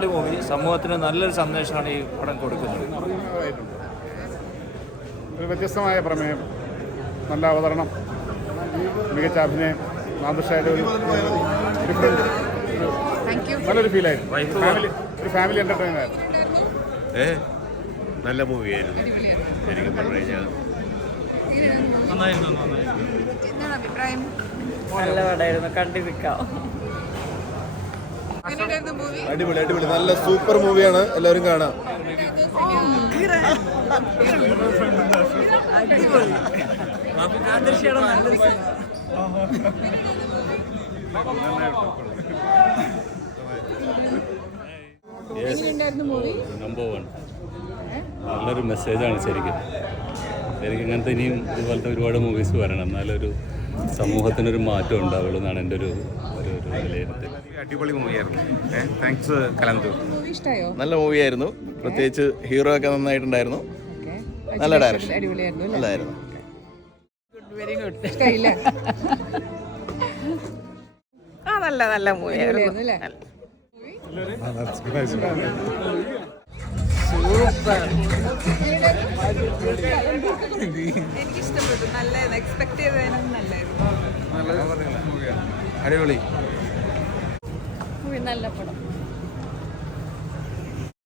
അടിപൊളി മൂവി. സമൂഹത്തിന് നല്ലൊരു സന്ദേശമാണ് ഈ പടം കൊടുക്കുന്നത്. ഒരു വ്യത്യസ്തമായ പ്രമേയം, നല്ല അവതരണം, മികച്ച അഭിനയം, നാദൃശ്യമായിട്ട് ഡിഫറെൻറ്റ് നല്ലൊരു ഫീലായിരുന്നു. ഒരു ഫാമിലി എൻ്റർടൈനർ ആയിരുന്നു. നല്ല മൂവിയായിരുന്നു. ശരിക്കും പറഞ്ഞു കഴിഞ്ഞാൽ നല്ല പടമായിരുന്നു, കണ്ടിരിക്കാം. അടിപൊളി അടിപൊളി നല്ല സൂപ്പർ മൂവിയാണ്, എല്ലാവരും കാണാം. നമ്പർ 1 നല്ലൊരു മെസ്സേജാണ്. ശരിക്കും ഇങ്ങനത്തെ ഇനിയും ഇതുപോലത്തെ ഒരുപാട് മൂവീസ് വരണം, എന്നാലൊരു സമൂഹത്തിനൊരു മാറ്റം ഉണ്ടാവുള്ളൂ എന്നാണ് എൻ്റെ ഒരു വിലയിരുത്തൽ. അടിപൊളി മൂവിയായിരുന്നു. താങ്ക്സ് കലന്തു. നല്ല മൂവിയായിരുന്നു, പ്രത്യേകിച്ച് ഹീറോ ഒക്കെ നന്നായിട്ടുണ്ടായിരുന്നു. നല്ല ഡയറക്ഷൻ, നല്ലതായിരുന്നു. നല്ല നല്ല മൂവിയായിരുന്നു. എനിക്കിഷ്ടപ്പെട്ടു. നല്ല എക്സ്പെക്ട് ചെയ്തതിനും നല്ലായിരുന്നു. അടിപൊളി നല്ല പടം.